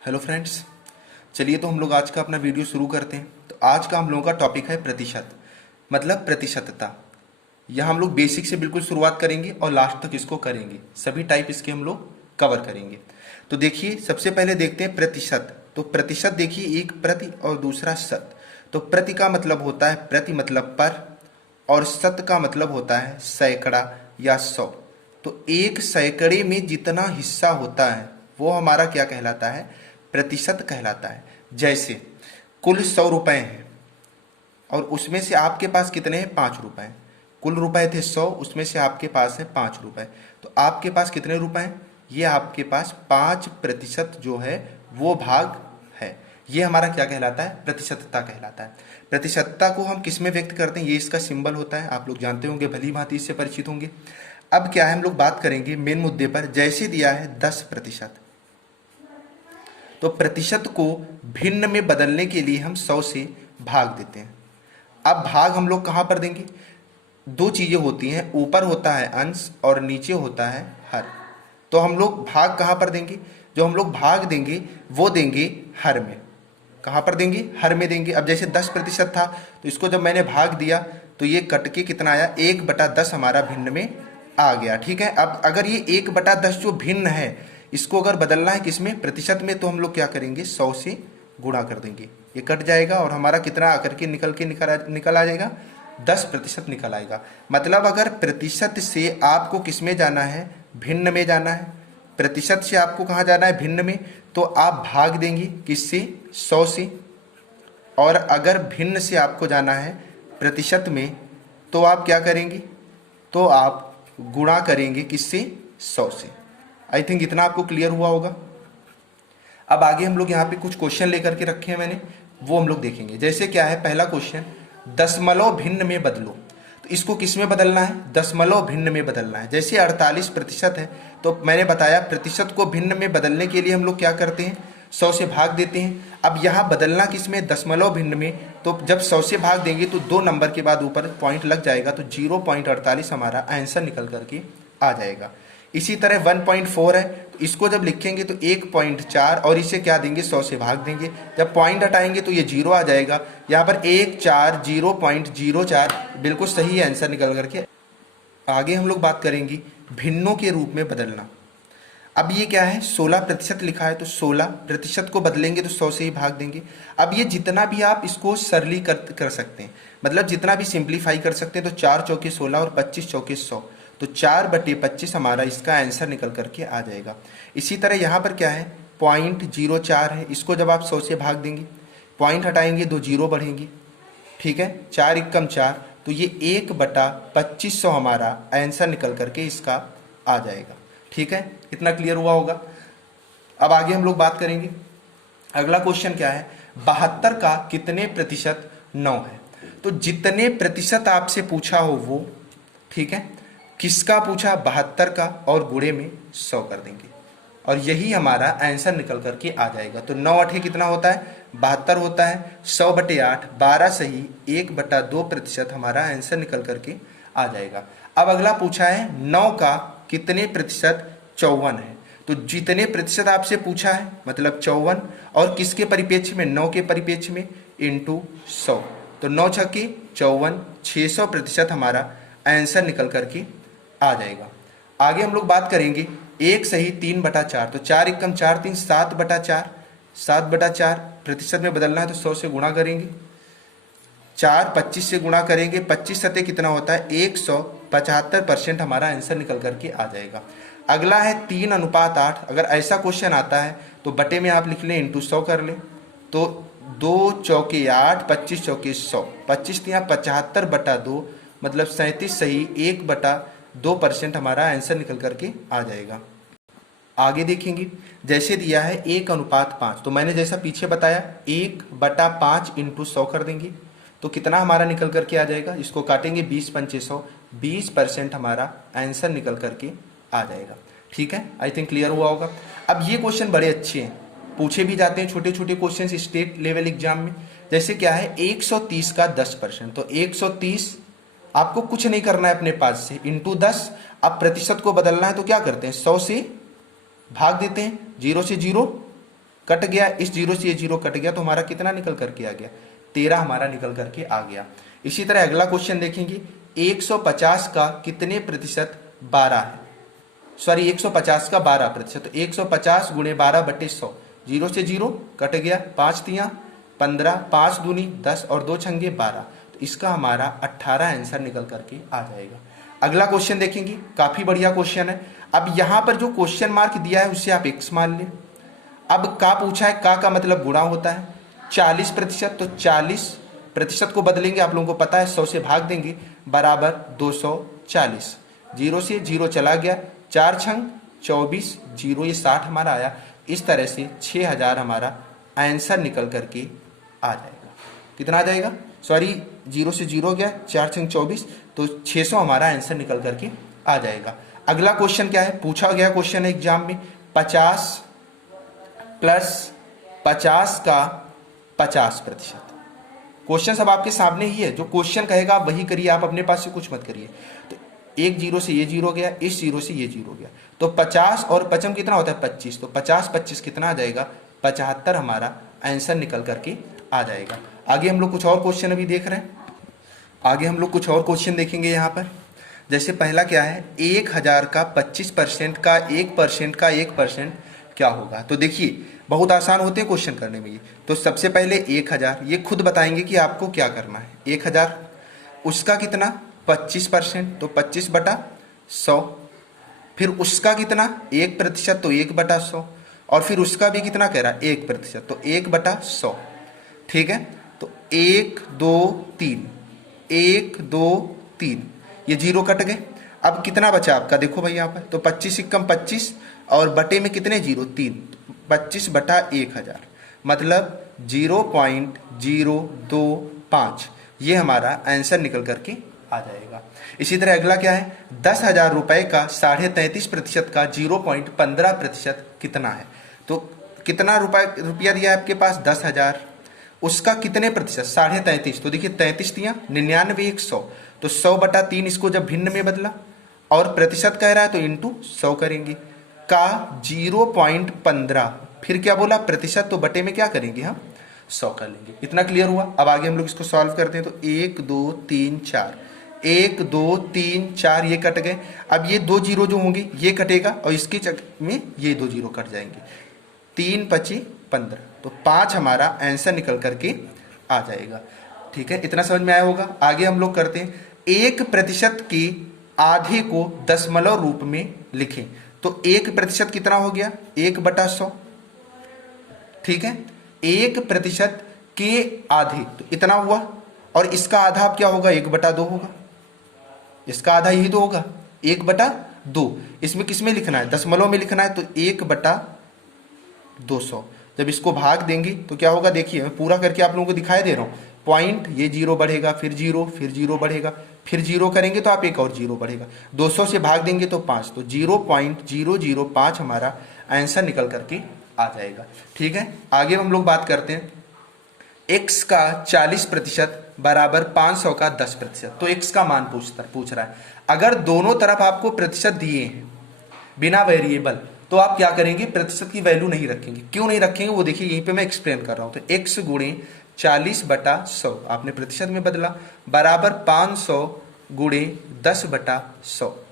Hello friends, चलिए तो हम लोग आज का अपना वीडियो शुरू करते हैं। तो आज का हम लोगों का टॉपिक है प्रतिशत, मतलब प्रतिशतता। यह हम लोग बेसिक से बिल्कुल शुरुआत करेंगे और लास्ट तक इसको करेंगे। सभी टाइप इसके हम लोग कवर करेंगे। तो देखिए, सबसे पहले देखते हैं प्रतिशत। तो प्रतिशत देखिए, एक प्रति और दूसरा शत। तो प्रति का मतलब होता है प्रति मतलब पर, और शत का मतलब होता है सैकड़ा या 100। तो एक सैकड़े में जितना हिस्सा होता है वो हमारा क्या कहलाता है? प्रतिशत कहलाता है। जैसे कुल 100 रुपए हैं और उसमें से आपके पास कितने हैं? 5 रुपए। कुल रुपए थे 100, उसमें से आपके पास है 5 रुपए। तो आपके पास कितने रुपए हैं? ये आपके पास 5% जो है वो भाग है। ये हमारा क्या कहलाता है? प्रतिशतता कहलाता है। प्रतिशतता को हम किस में व्यक्त करते हैं? ये इसका सिंबल होता है, आप लोग जानते होंगे, भली भांति इससे परिचित होंगे। अब क्या है, हम लोग बात करेंगे मेन मुद्दे पर। जैसे दिया है 10%, तो प्रतिशत को भिन्न में बदलने के लिए हम 100 से भाग देते हैं। अब भाग हम लोग कहाँ पर देंगे? दो चीजें होती हैं, ऊपर होता है अंश और नीचे होता है हर। तो हम लोग भाग कहाँ पर देंगे? जो हम लोग भाग देंगे वो देंगे हर में। कहाँ पर देंगे? हर में देंगे। अब जैसे 10% था, तो इसको जब मैंने भाग दिया तो ये कट के कितना आया? 1/10 हमारा भिन्न में आ गया। ठीक है। अब अगर ये 1/10 जो भिन्न है, इसको अगर बदलना है किसमें? प्रतिशत में। तो हम लोग क्या करेंगे? 100 से गुणा कर देंगे। ये कट जाएगा और हमारा कितना आकर के निकल आ जाएगा? 10% निकल आएगा। मतलब अगर प्रतिशत से आपको किस में जाना है? भिन्न में जाना है। प्रतिशत से आपको कहाँ जाना है? भिन्न में। तो आप भाग देंगे किससे? 100 से। और अगर भिन्न से आपको जाना है प्रतिशत में, तो आप क्या करेंगे? तो आप गुणा करेंगे किससे? 100 से। आई थिंक इतना आपको क्लियर हुआ होगा। अब आगे हम लोग यहाँ पे कुछ क्वेश्चन लेकर के रखे हैं मैंने, वो हम लोग देखेंगे। जैसे क्या है, पहला क्वेश्चन, दशमलव भिन्न में बदलो। तो इसको किस में बदलना है? दशमलव भिन्न में बदलना है। जैसे 48% है, तो मैंने बताया प्रतिशत को भिन्न में बदलने के लिए हम लोग क्या करते हैं? 100 से भाग देते हैं। अब यहाँ बदलना किस में? दशमलव भिन्न में। तो जब 100 से भाग देंगे तो 2 नंबर के बाद ऊपर पॉइंट लग जाएगा, तो 0.48 हमारा आंसर निकल करके आ जाएगा। इसी तरह 1.4 है, तो इसको जब लिखेंगे तो 1.4, और इसे क्या देंगे? 100 से भाग देंगे। जब पॉइंट हटाएंगे तो ये 0 आ जाएगा। यहाँ पर 0.04 बिल्कुल सही आंसर निकल करके। आगे हम लोग बात करेंगे भिन्नों के रूप में बदलना। अब ये क्या है? 16% लिखा है, तो 16% को बदलेंगे तो 100 से ही भाग देंगे। अब ये जितना भी आप इसको सरली कर सकते हैं, मतलब जितना भी सिंप्लीफाई कर सकते हैं, तो 4 चौके 16 और 25 चौके 100, तो 4/25 हमारा इसका आंसर निकल करके आ जाएगा। इसी तरह यहाँ पर क्या है? 0.04 है, इसको जब आप 100 से भाग देंगे, पॉइंट हटाएंगे 2 0 बढ़ेंगे। ठीक है, 4 एकम 4, तो ये 1/2500 हमारा आंसर निकल करके इसका आ जाएगा। ठीक है, इतना क्लियर हुआ होगा। अब आगे हम लोग बात करेंगे। अगला क्वेश्चन क्या है? 72 का कितने प्रतिशत 9 है? तो जितने प्रतिशत आपसे पूछा हो वो, ठीक है, किसका पूछा? 72 का, और गुणे में 100 कर देंगे और यही हमारा आंसर निकल करके आ जाएगा। तो 9 8 कितना होता है? 72 होता है। 100/8, 12 सही, 1/2% हमारा आंसर निकल करके आ जाएगा। अब अगला पूछा है 9 का कितने प्रतिशत 54 है? तो जितने प्रतिशत आपसे पूछा है मतलब 54, और किसके परिप्रेक्ष्य में? 9 के परिप्रेक्ष्य में, इंटू 100। तो 9 छक्के 54, 600% हमारा आंसर निकल करके आ जाएगा। आगे हम लोग बात करेंगे 1 सही 3/4। तो 4 एकम 4 3, 7/4, 7/4 प्रतिशत में बदलना है तो 100 से गुणा करेंगे। 4 25 से गुणा करेंगे, 25 सते कितना होता है? 175% हमारा आंसर निकल करके आ जाएगा। अगला है 3:8। अगर ऐसा क्वेश्चन आता है तो बटे में आप लिख लें, इंटू 100 कर लें। तो 2 चौके 8, 25 चौके 100, 25 यहाँ 75/2, मतलब 37 सही, 1/2% हमारा आंसर निकल करके आ जाएगा। आगे देखेंगे, जैसे दिया है 1:5, तो मैंने जैसा पीछे बताया 1/5 इंटू 100 कर देंगे, तो कितना हमारा निकल करके आ जाएगा? इसको काटेंगे 20 पंचे 100, 20% हमारा आंसर निकल करके आ जाएगा। ठीक है, आई थिंक क्लियर हुआ होगा। अब ये क्वेश्चन बड़े अच्छे हैं, पूछे भी जाते हैं छोटे छोटे क्वेश्चन स्टेट लेवल एग्जाम में। जैसे क्या है? 130 का 10%, तो 130 आपको कुछ नहीं करना है अपने पास से, इंटू 10। अब प्रतिशत को बदलना है तो क्या करते हैं? 100 से भाग देते हैं, 0 से 0 कट गया, इस जीरो से ये जीरो कट गया, तो हमारा कितना निकल करके आ गया, 13 हमारा निकल करके आ गया। इसी तरह अगला क्वेश्चन देखेंगे, 150 का कितने प्रतिशत 12 है, सॉरी 150 का 12%, तो 150 गुणे 12/100, जीरो से जीरो कट गया, 5 तियां 15, 5 दूनी 10 और 2 छंगे 12, तो इसका हमारा 18 आंसर निकल करके आ जाएगा। अगला क्वेश्चन देखेंगे, काफी बढ़िया क्वेश्चन है। अब यहां पर जो क्वेश्चन मार्क दिया है उससे आप x मान लें। अब का पूछा है, का मतलब गुणा होता है 40%, तो 40% को बदलेंगे, आप लोगों को पता है 100 से भाग देंगे, बराबर 240, जीरो से जीरो चला गया, 4 छंग 24, जीरो ये 60 हमारा आया। इस तरह से 6000 हमारा आंसर निकल करके आ जाएगा। कितना आ जाएगा, सॉरी जीरो से जीरो गया, 4 छंग 24, तो 600 हमारा आंसर निकल करके आ जाएगा। अगला क्वेश्चन क्या है, पूछा गया क्वेश्चन है एग्जाम में, 50 प्लस 50 का 50%। क्वेश्चन सब आपके सामने ही है, जो क्वेश्चन कहेगा आप वही करिए, आप अपने पास से कुछ मत करिए। तो एक जीरो से ये जीरो गया, इस जीरो से ये जीरो गया, तो 50 और 55 कितना होता है 25, तो 50 25 कितना आ जाएगा 75 हमारा आंसर निकल करके आ जाएगा। आगे हम लोग कुछ और क्वेश्चन अभी देख रहे हैं, आगे हम लोग कुछ और क्वेश्चन देखेंगे यहाँ पर। जैसे पहला क्या है, 1000 का 25% का 1% का 1% क्या होगा। तो देखिए बहुत आसान होते हैं क्वेश्चन करने में ये। तो सबसे पहले 1000, ये खुद बताएंगे कि आपको क्या करना है। 1000 उसका कितना 25%, तो 25/100, फिर उसका कितना 1%, तो 1/100, और फिर उसका भी कितना कह रहा है 1%, तो 1/100। ठीक है, तो 1 2 3, 1 2 3, ये जीरो कट गए। अब कितना बचा आपका, देखो भाई यहाँ पर, तो 25 एकम 25 और बटे में कितने जीरो 3, 25/1000, मतलब 0.025, ये हमारा आंसर निकल करके आ जाएगा। इसी तरह अगला क्या है, 10,000 रुपए का 33.5% का 0.15% कितना है। तो कितना रुपया दिया है आपके पास 10,000, उसका कितने प्रतिशत 33.5, तो देखिए 33 दिया 99 100, तो 100/3 इसको जब भिन्न में बदला और प्रतिशत कह रहा है तो इंटू 100 करेंगे, का 0.15, फिर क्या बोला प्रतिशत, तो बटे में क्या करेंगे हम 100 कर लेंगे। इतना क्लियर हुआ। अब आगे हम लोग इसको सॉल्व करते हैं। तो 1 2 3 4, 1 2 3 4 ये कट गए। अब ये 2 जीरो जो होंगे ये कटेगा और इसके चक्कर में ये 2 जीरो कट जाएंगे, 3 25 15, तो 5 हमारा आंसर निकल करके आ जाएगा। ठीक है, इतना समझ में आया होगा। आगे हम लोग करते हैं, 1% के आधे को दशमलव रूप में लिखें। तो 1% कितना हो गया 1/100। ठीक है, 1% के आधे तो इतना हुआ, और इसका आधा अब क्या होगा 1/2 होगा, इसका आधा यही तो होगा 1/2। इसमें किसमें लिखना है, दशमलव में लिखना है, तो 1/200। जब इसको भाग देंगे तो क्या होगा, देखिए मैं पूरा करके आप लोगों को दिखाई दे रहा हूँ। पॉइंट ये जीरो बढ़ेगा, फिर जीरो, फिर जीरो बढ़ेगा, फिर जीरो करेंगे तो आप एक और जीरो बढ़ेगा, 200 से भाग देंगे तो 5, तो 0.005 हमारा आंसर निकल करके आ जाएगा। ठीक है, आगे हम लोग बात करते हैं, x का 40% बराबर 500 का 10%। तो x का मान पूछ रहा है। अगर दोनों तरफ आपको प्रतिशत दिए हैं बिना वेरिएबल, तो आप क्या करेंगे, प्रतिशत की वैल्यू नहीं रखेंगे। क्यों नहीं रखेंगे वो देखिए यहीं पे मैं एक्सप्लेन कर रहा हूं। तो x गुणे 40/100 आपने प्रतिशत में बदला, बराबर 500 गुणे 10/100।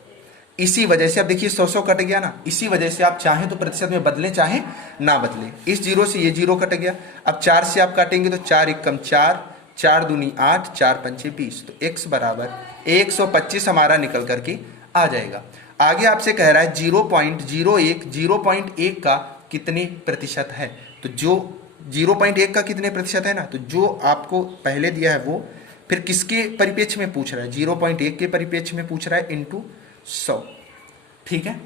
इसी वजह से अब देखिए 100 कट गया ना, इसी वजह से आप चाहें तो प्रतिशत में बदलें, चाहें ना बदलें। इस जीरो से ये जीरो कट गया। अब 4 से आप काटेंगे तो 4 एकम 4, 4 दूनी 8, 4 पंचे 20, तो x बराबर 125 हमारा निकल करके आ जाएगा। आगे आपसे कह रहा है 0.01 का कितने प्रतिशत है। तो जो 0.1 का कितने प्रतिशत है ना, तो जो आपको पहले दिया है वो, फिर किसके परिप्रेक्ष्य में पूछ रहा है, 0.1 के परिप्रेक्ष्य में पूछ रहा है, इंटू 100। ठीक है,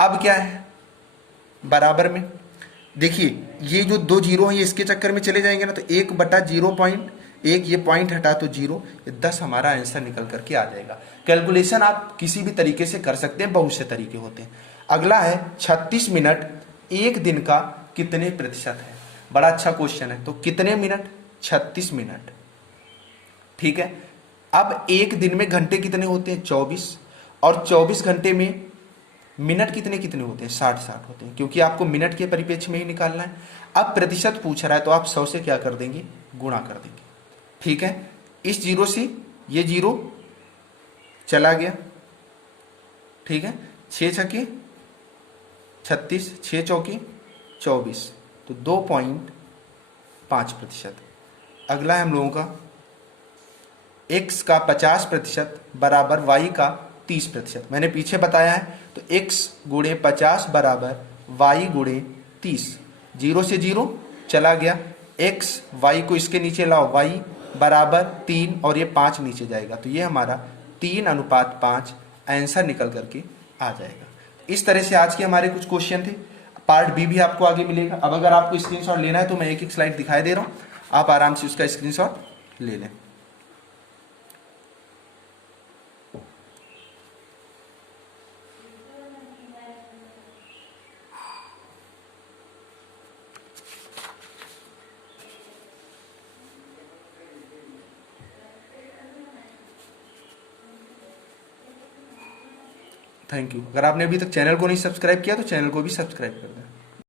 अब क्या है बराबर में, देखिए ये जो 2 जीरो हैं ये इसके चक्कर में चले जाएंगे ना, तो 1/0.1, ये पॉइंट हटा तो जीरो, 10 हमारा आंसर निकल करके आ जाएगा। कैलकुलेशन आप किसी भी तरीके से कर सकते हैं, बहुत से तरीके होते हैं। अगला है 36 मिनट एक दिन का कितने प्रतिशत है। बड़ा अच्छा क्वेश्चन है। तो कितने मिनट, 36 मिनट। ठीक है, अब एक दिन में घंटे कितने होते हैं 24, और 24 घंटे में मिनट कितने कितने होते हैं, 60-60 होते हैं, क्योंकि आपको मिनट के परिप्रेक्ष्य में ही निकालना है। अब प्रतिशत पूछ रहा है तो आप 100 से क्या कर देंगे, गुणा कर देंगे। ठीक है, इस जीरो से ये जीरो चला गया। ठीक है, 6 छक्के 36, 6 चौके 24, तो 2.5%। अगला है हम लोगों का x का 50% बराबर y का 30%। मैंने पीछे बताया है, तो x गुणे 50 बराबर y गुणे 30। जीरो से जीरो चला गया, x y को इसके नीचे लाओ, y बराबर 3 और ये 5 नीचे जाएगा, तो ये हमारा 3:5 आंसर निकल करके आ जाएगा। इस तरह से आज के हमारे कुछ क्वेश्चन थे। पार्ट बी भी आपको आगे मिलेगा। अब अगर आपको स्क्रीनशॉट लेना है तो मैं एक एक स्लाइड दिखाई दे रहा हूँ, आप आराम से उसका स्क्रीनशॉट ले लें। Thank you. अगर आपने अभी तक चैनल को नहीं सब्सक्राइब किया तो चैनल को भी सब्सक्राइब कर दें।